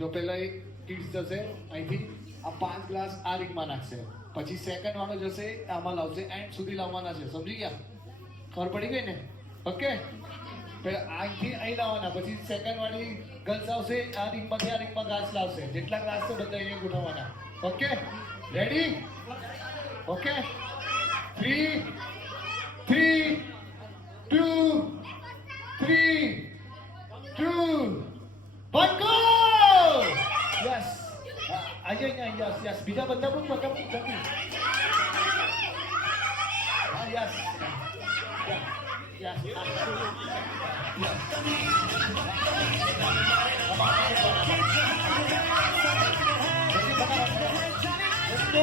જો પહેલા એક કિડ્સ જશે અહીંથી આ 5 ગ્લાસ આ રિંગમાં નાખશે, પછી સેકન્ડ વાળો જશે આમાં લાવશે, એન્ડ સુધી લાવવાના છે. સમજી ગયા? ખબર પડી ગઈ ને? ઓકે. અહીંથી અહીં લાવવાના, પછી સેકન્ડ વાળી ગર્લ્સ આવશે આ રિંગમાંથી આ રિંગમાં ગ્લાસ લાવશે. જેટલા ગ્લાસ છે બધા અહીંયા ગોઠવવાના. Okay, ready? Okay, 3 2 3 2 1 go! Yes, અહીંયા યસ યસ. બીજા બધા પણ જલ્દી. હા, યસ યસ. Let's go,